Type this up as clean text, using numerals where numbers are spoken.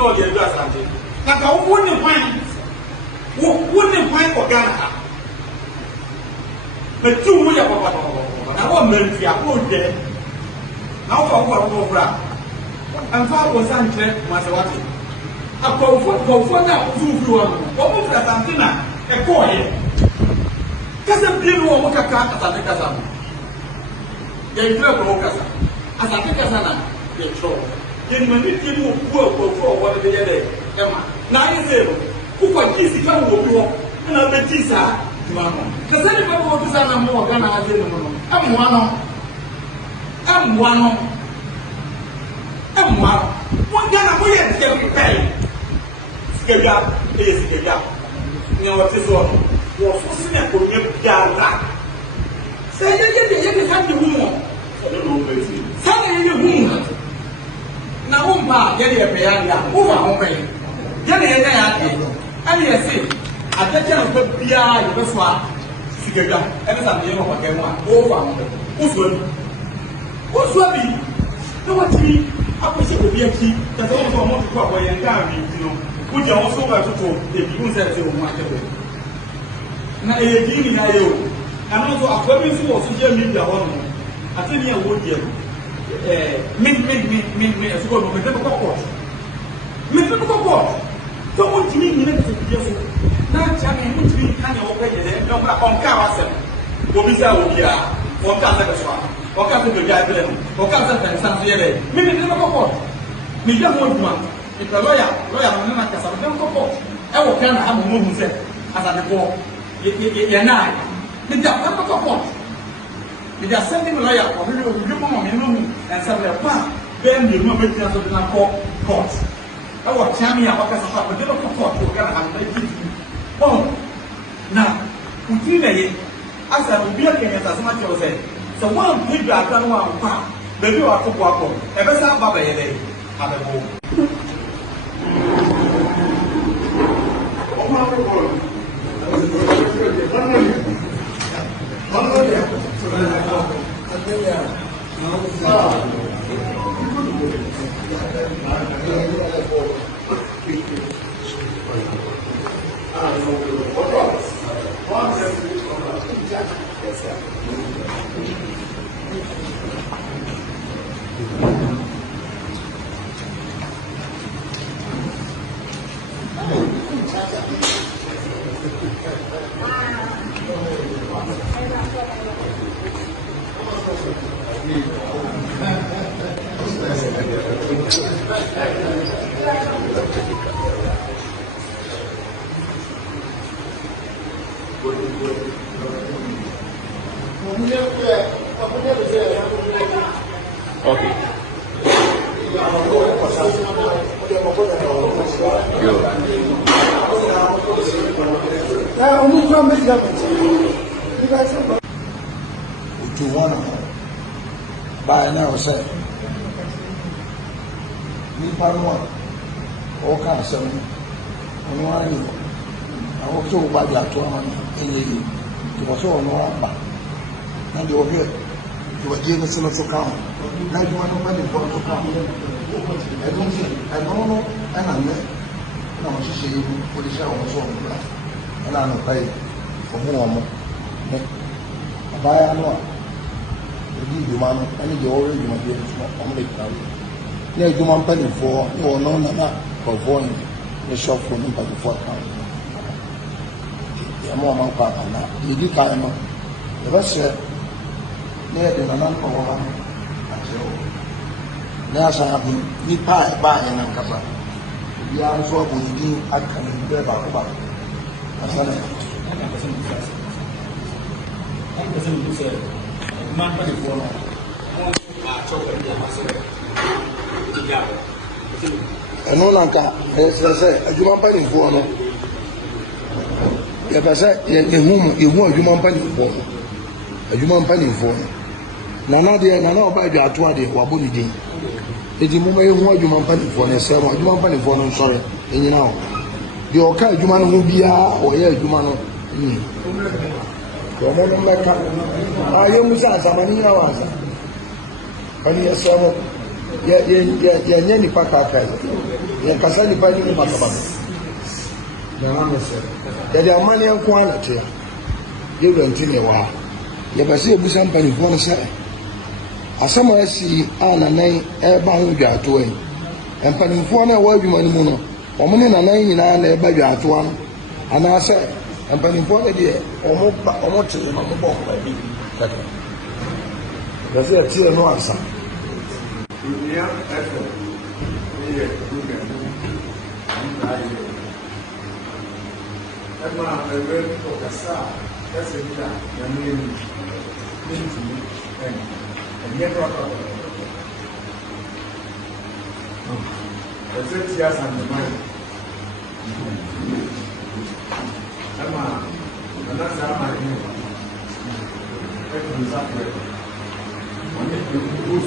No, you're not something. Now, I wouldn't find for Ghana. But 2 million, I want military, I put there. Now, for what? And far was Sanchez, Masawati. A comfort now, 2 view. What was that antenna? A coin. Doesn't deal with what I can't as I think as I'm. They drop Okasa. As I think as I'm, they throw. In Maniti, poor for what they are. Emma. Now you say, who can kiss the camel will walk? And I'll bet this, because anybody will do something more than I did. I'm one. What Ghana we have to pay? Skaya is Skaya. You know what is all? Was forcing a good Ghana. Say, you can't do more. Say, you now, get a pay, move on. Get and you say, at the time of the PR, you must want Skaya. Every time you know again, over. Who's be? No, what me? I wish it would be a key that all want to go away and down, you know. Would you also like to talk if you said to market? Now, a giving I owe. And also, a province was here, media one. I think you would get me as well with the court. Mr. Court, don't want to meet me next year. Now, Jamie, would be kind of okay there. No, on Carson. What is that? We are on Canada. Or come to the guideline, or come to some theory. Maybe never report. Me don't want one. If a lawyer, Namaka, don't report. I will come have a movement as I report. You're not. The job never report. They are sending a lawyer or you and some of the then you know better than the court. I will tell me about the but never report to Ghana. Oh, now, continue. As I will be against as much as I say. So one big guy can one pound. Baby, I took walk on. Ever saw Baba Yay at the home. Okay. To one by now say me part one all kind of seven on one I also by the actual money it was all no back and they were here you were giving us lots of count now you want nobody for to count I don't know and I'm there now I'm just saying for the show was on the and I'm not paying for more buy a no the man and the orange you might be on the crowd. Near the man penny for no avoiding the shop from him by the 4 pounds. The more man papa now, the Duke I know. The rest said, near the man of one. There's I have been me pie by and Ankara. The answer was being I can be about. And no longer, as I say, you want money for no. If I say, you want human money for a human penny for Nana, dear, Nana, by the Atuadi, who are bullied. It's the moment you want human penny for a seven, human penny for no, sorry, and you know, the okay human who be or yeah, human. I am Musa, Samania was. And yes, yɛnyɛ nipa kaka yɛnkasa nipa ne mu makaba no yɛde amanneɛ nko a nate a yɛwura nti ne ɛwɔ ha yɛpɛ sɛ yɛbusa mpanimfoɔ no sɛ asɛm a asi a nanan ɛreba ho dwaatoa yi mpanimfoɔ no a ɛwɔ adwuma no mu no wɔn ne nanan nyinaa na ɛba dwaatoa no anaasɛ mpanimfoɔ no deɛ wɔn te na wɔn bɔ ɔkpa bi kɛkɛ yɛ sɛ yɛtie no ansa. Dunia FM ini bukan emang event kokasa kesehita yang ini ini apa event siasa memang emang karena sama ini itu sampai ini itu